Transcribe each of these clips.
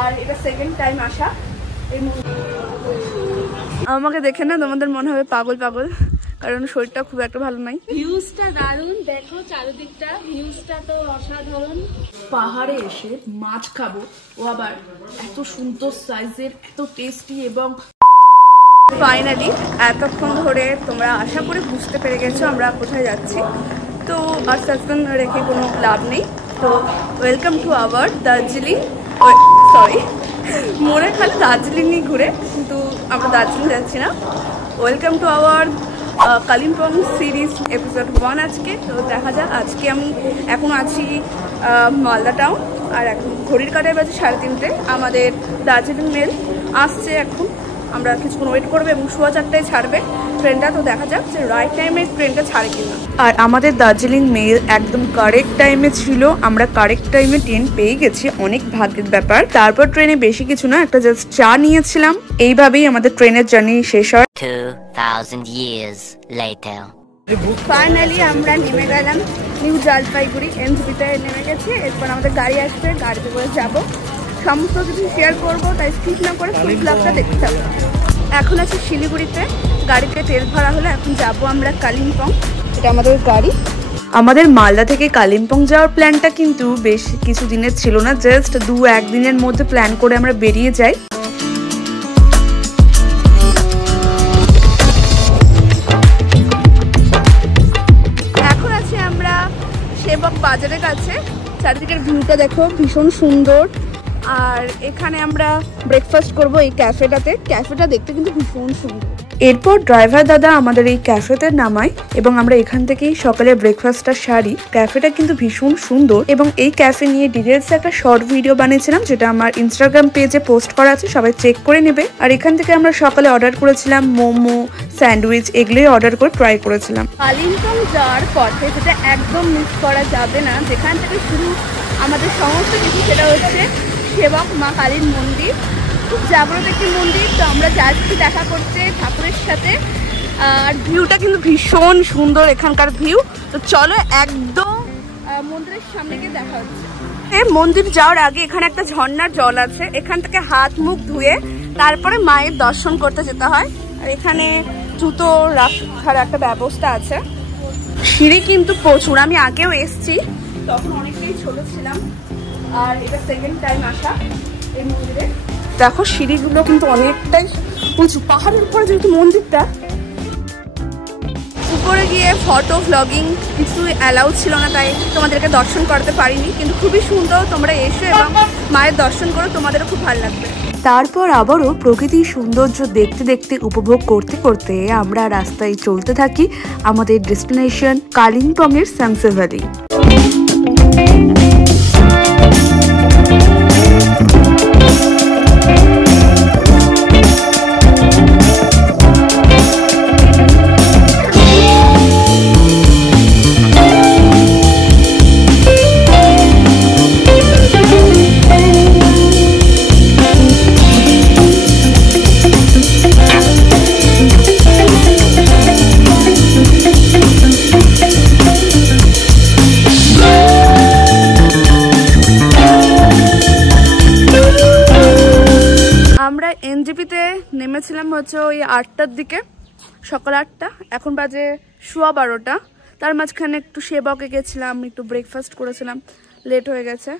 আর এটা second time আসা। আমাকে দেখে না তোমাদের মনে হবে পাগল পাগল, কারণ শরীরটা খুব একটা ভালো নাই। ভিউজটা দারুণ, দেখো চারিদিকটা, ভিউজটা তো অসাধারণ। পাহাড়ে এসে মাছ খাবো, ও আবার এত সুন্দর সাইজের, এত টেস্টি। এবং ফাইনালি এতক্ষণ ধরে তোমরা আশা করে বুঝতে পেরে গেছো আমরা কোথায় যাচ্ছি। তো আর সাসপেন্স রেখে কোনো লাভ নেই। তো welcome to our Darjeeling, sorry মনে খালি দার্জিলিংই ঘুরে, কিন্তু আমরা দার্জিলিং যাচ্ছি না। Welcome to our Kalimpong series episode 1 আজকে। তো দেখা যাক, আজকে আমি এখন আছি মালদা টাউন, আর এখন ঘড়ির কাঁটায় বাজে 3:30। আমাদের দার্জিলিং মেল আসছে এখন, আমরা কিছুক্ষণ ওয়েট করবো এবং 4:15টায় ছাড়বে ট্রেনটা। তো দেখা যাক যে রাইট টাইমে ট্রেনটা ছাড়ে কিনা। আর আমাদের দার্জিলিং মেল একদম কারেক্ট টাইমে ছিল, আমরা কারেক্ট টাইমে ট্রেন পেয়ে গেছি, অনেক ভাগ্যের ব্যাপার। তারপর ট্রেনে বেশি কিছু না, একটা জাস্ট চা নিয়েছিলাম। এইভাবেই আমাদের ট্রেনের জার্নি শেষ হয়। 2000 years later. ফাইনালি আমরা নেমে গেলাম নিউ জলপাইগুড়ি, এনজিপিতে নেমে গেছি। এরপর আমাদের গাড়ি আসবে, গাড়িতে করে যাবো, সমস্ত কিছু শেয়ার করবো, তাই স্কিপ না করে ফুল ব্লগটা দেখতে হবে। এখন আছে শিলিগুড়িতে, গাড়িতে তেল ভরা হলো, এখন যাবো আমরা কালিম্পং। এটা আমাদের গাড়ি। আমাদের মালদা থেকে কালিম্পং যাওয়ার প্ল্যানটা কিন্তু বেশ কিছু দিনের ছিল না, জাস্ট 2-1 দিনের মধ্যে প্ল্যান করে আমরা বেরিয়ে যাই। এখন আছি আমরা সেবক বাজারের কাছে। চারিদিকের ভিউটা দেখো, ভীষণ সুন্দর। আর এখানে আমরা ব্রেকফাস্ট করব এই ক্যাফেটাতে। ক্যাফেটা দেখতে কিন্তু ভীষণ সুন্দর। এরপর ড্রাইভার দাদা আমাদের এই ক্যাফেতে নামায় এবং আমরা এখান থেকেই সকালে ব্রেকফাস্টটা সারি। ক্যাফেটা কিন্তু ভীষণ সুন্দর এবং এই ক্যাফে নিয়ে ডিটেলস একটা শর্ট ভিডিও বানিয়েছিলাম, যেটা আমার ইনস্টাগ্রাম পেজে পোস্ট করা আছে, সবাই চেক করে নেবে। আর এখান থেকে আমরা সকালে অর্ডার করেছিলাম মোমো, স্যান্ডউইচ, এগুলোই অর্ডার করে ট্রাই করেছিলাম। কালিম্পং যাওয়ার পথে যেটা একদম মিস করা যাবে না, যেখান থেকে শুরু আমাদের সমস্ত কিছু, সেটা হচ্ছে সেবক মা কালীর মন্দির। খুব জাগ্রত একটি মন্দির। তো আমরা যাচ্ছি দেখা করতে ঠাকুরের সাথে। আর ভিউটা কিন্তু ভীষণ সুন্দর এখানকার ভিউ। তো চলো একদম মন্দিরের সামনে গিয়ে দেখা হচ্ছে। মন্দির যাওয়ার আগে এখানে একটা ঝর্ণার জল আছে, এখান থেকে হাত মুখ ধুয়ে তারপরে মায়ের দর্শন করতে যেতে হয়। আর এখানে জুতো রাখার একটা ব্যবস্থা আছে। সিঁড়ি কিন্তু প্রচুর, আমি আগেও এসছি, তখন অনেকটাই ছোট ছিলাম। আর এটা সেকেন্ড টাইম আসা এই মন্দিরে। দেখো সিঁড়িগুলো কিন্তু অনেকটাই উঁচু, পাহাড়ের উপরে যেহেতু মন্দিরটা। উপরে গিয়ে ফটো ব্লগিং কিছু অ্যালাউ ছিল না, তাই তোমাদেরকে দর্শন করতে পারিনি, কিন্তু খুবই সুন্দর। তোমরা এসো এবং মায়ের দর্শন করো, তোমাদেরও খুব ভালো লাগবে। তারপর আবারও প্রকৃতির সৌন্দর্য দেখতে দেখতে উপভোগ করতে করতে আমরা রাস্তায় চলতে থাকি আমাদের ডেস্টিনেশন কালিম্পংয়ের সানসে ভ্যালি। এনজিপিতে নেমেছিলাম হচ্ছে ওই 8টার দিকে, সকাল 8টা, এখন বাজে 12:15। তার মাঝখানে একটু সেবকে গেছিলাম, একটু ব্রেকফাস্ট করেছিলাম, লেট হয়ে গেছে।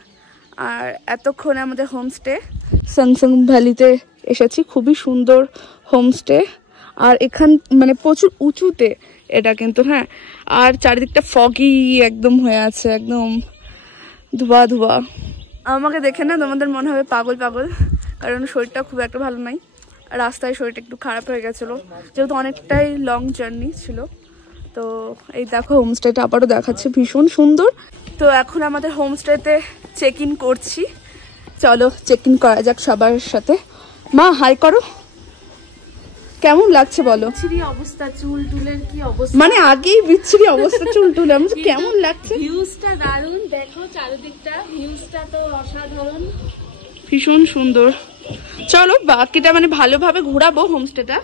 আর এতক্ষণে আমাদের হোমস্টে সানসে ভ্যালিতে এসেছি, খুবই সুন্দর হোমস্টে। আর এখান মানে প্রচুর উঁচুতে এটা কিন্তু, হ্যাঁ। আর চারিদিকটা ফগি একদম হয়ে আছে, একদম ধোয়া ধোয়া। আমাকে দেখে না তোমাদের মনে হবে পাগল পাগল, কারণ শরীরটা খুব একটা ভালো নাই। রাস্তায় শরীরটা একটু খারাপ হয়ে গেছিলো, যেহেতু অনেকটাই লং জার্নি ছিল। তো এই দেখো হোমস্টেটা আবারও দেখাচ্ছে, ভীষণ সুন্দর। তো এখন আমাদের হোমস্টেতে চেক ইন করছি, চলো চেক ইন করা যাক সবার সাথে। মা হাই করো, কেমন লাগছে বলো? বিচ্ছিরি অবস্থা, চুল টুলের কি অবস্থা, মানে আগেই বিচ্ছিরি অবস্থা চুল টুলে, আমি কেমন লাগছে? ভিউজটা দারুণ, দেখো চারিদিকটা, ভিউজটা তো অসাধারণ, ভীষণ সুন্দর। চলো বাকিটা মানে ভালোভাবে ঘোরাবো হোমস্টেটা,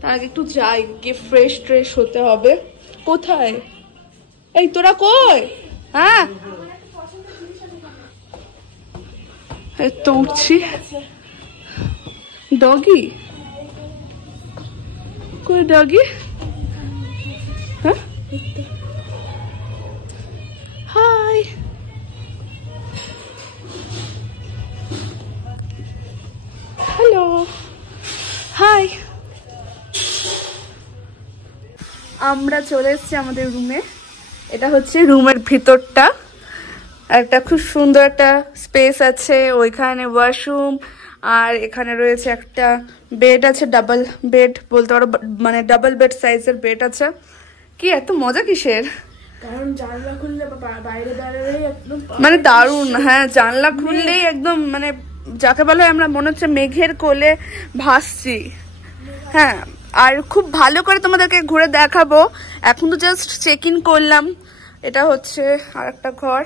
তার আগে একটু যাই, গিয়ে ফ্রেশ ট্রেশ হতে হবে। কোথায় এই তোরা কই? হ্যাঁ এই তো উঠছি। ডগি কই? ডগি হ্যাঁ, হাই। Hello, high. আমরা চলে এসেছি আমাদের রুমে। এটা হচ্ছে রুমের ভিতরটা। একটা খুব সুন্দর একটা স্পেস আছে, ওইখানে ওয়াশরুম, আর এখানে রয়েছে একটা বেড আছে, ডাবল বেড বলতে পারো, মানে ডাবল বেড সাইজের বেড আছে। কি এত মজা কিসের? কারণ জানলা খুললে বাইরে দাঁড়ালেই একদম মানে দারুণ। হ্যাঁ, জানলা খুললেই একদম মানে যাকে বলে আমরা মনে হচ্ছে মেঘের কোলে ভাসছি। হ্যাঁ, আর খুব ভালো করে তোমাদেরকে ঘুরে দেখাবো। এখন তো জাস্ট চেক ইন করলাম। এটা হচ্ছে আর একটা ঘর।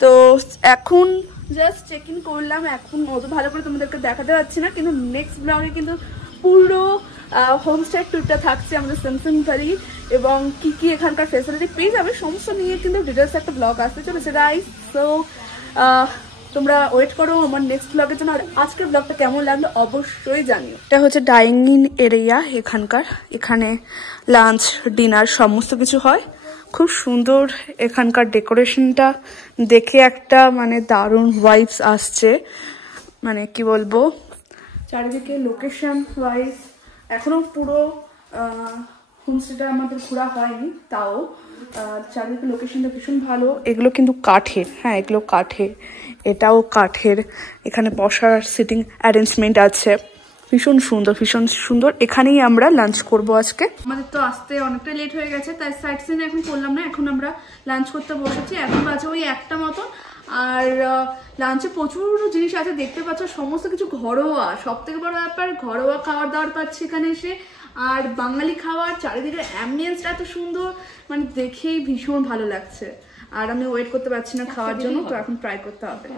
তো এখন জাস্ট চেক ইন করলাম, এখন অত ভালো করে তোমাদেরকে দেখাতে পারছি না, কিন্তু নেক্সট ব্লগে কিন্তু পুরো হোমস্টে ট্যুরটা থাকছে আমাদের স্যামসাং ভ্যালি, এবং কি কি এখানকার ফেসিলিটি পেয়ে যাবে সমস্ত নিয়ে কিন্তু ডিটেলস একটা ব্লগ আসতে চলেছে গাইস। সো তোমরা ওয়েট করো আমার নেক্সট ব্লগের জন্য। আর আজকের ব্লগটা কেমন লাগলো অবশ্যই জানিও। এটা হচ্ছে ডাইনিং এরিয়া এখানকার, এখানে লাঞ্চ ডিনার সমস্ত কিছু হয়। খুব সুন্দর এখানকার ডেকোরেশনটা দেখে একটা মানে দারুণ ভাইবস আসছে, মানে কি বলবো। চারিদিকে লোকেশন ওয়াইজ এখনো পুরো হোমস্টেটা আমাদের ঘোরা হয়নি, তাও চারিদিকে লোকেশনটা ভীষণ ভালো। এগুলো কিন্তু কাঠের, হ্যাঁ এগুলো কাঠের, এটাও কাঠের। এখানে বসার সিটিং অ্যারেঞ্জমেন্ট আছে, ভীষণ সুন্দর ভীষণ সুন্দর। এখানেই আমরা লাঞ্চ করব আজকে। আমাদের তো আসতে অনেকটা লেট হয়ে গেছে, তাই সাইড সিন এখন করলাম না, এখন আমরা লাঞ্চ করতে বসেছি। এখন বাজে ওই 1টা মতো। আর লাঞ্চে প্রচুর জিনিস আছে, দেখতে পাচ্ছ সমস্ত কিছু ঘরোয়া। সব থেকে বড় ব্যাপার ঘরোয়া খাবার দাবার পাচ্ছি এখানে এসে, আর বাঙালি খাবার। চারিদিকে অ্যাম্বিয়েন্সটা এত সুন্দর, মানে দেখেই ভীষণ ভালো লাগছে। আর আমি ওয়েট করতে পারছি না খাওয়ার জন্য, তো এখন ট্রাই করতে হবে।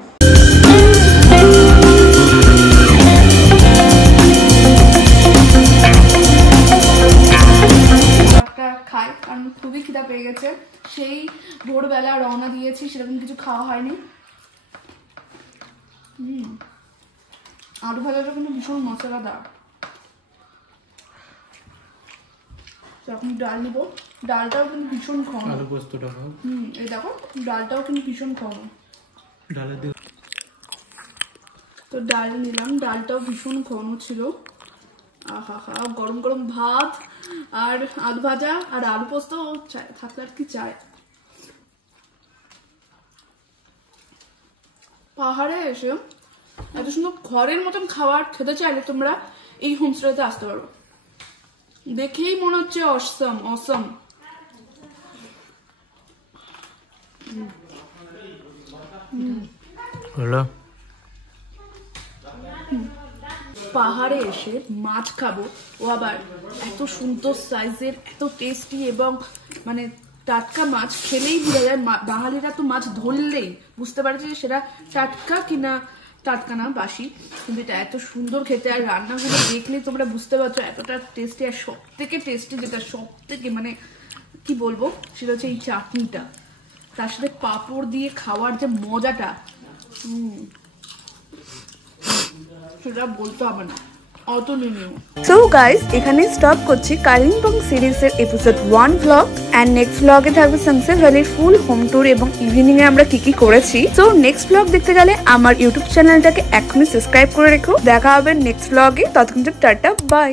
খাই কারণ খুবই খিদা পেয়ে গেছে। সেই ভোরবেলা রওনা দিয়েছি, সেরকম কিছু খাওয়া হয়নি। আলু ভাজাটা কিন্তু ভীষণ মশলাদার। এখন ডাল নিবো, ডালটাও কিন্তু ভীষণ ঘন। এই দেখো ডালটাও কিন্তু ভীষণ ঘন। তো ডাল নিলাম, ডালটাও ভীষণ ঘন ছিল। আহা হা, গরম গরম ভাত আর আলু ভাজা আর আলু পোস্ত থাকলে আর কি চাই। পাহাড়ে এসে এত সুন্দর ঘরের মতন খাবার খেতে চাইলে তোমরা এই হোমস্টেতে আসতে পারো। দেখেই মনে হচ্ছে অসম অসম। পাহাড়ে এসে মাছ খাবো, ও আবার এত সুন্দর সাইজের, এত টেস্টি, এবং মানে টাটকা মাছ খেলেই বোঝা যায়। বাঙালিরা তো মাছ ধরলেই বুঝতে পারে যে সেটা টাটকা কিনা, টাটকা না বাসি। কিন্তু এটা এত সুন্দর খেতে, আর রান্নাগুলো দেখলে তোমরা বুঝতে পারছো এতটা টেস্টি। আর সব থেকে টেস্টি যেটা, সব থেকে মানে কি বলবো, সেটা হচ্ছে এই চাটনিটা, তার সাথে পাঁপড় দিয়ে খাওয়ার যে মজাটা, সেটা বলতে হবে না, অতুলনীয়। সো গাইস, এখানে স্টপ করছি কালিম্পং সিরিজের এপিসোড 1 ব্লগ। এন্ড নেক্সট ব্লগে থাকবে সামসাং ভ্যালির ফুল হোম ট্যুর এবং ইভিনিং এ আমরা কি কি করেছি। সো নেক্সট ব্লগ দেখতে গেলে আমার ইউটিউব চ্যানেলটাকে এখনই সাবস্ক্রাইব করে রেখো। দেখা হবে নেক্সট ব্লগে, ততক্ষণ টাটা, বাই।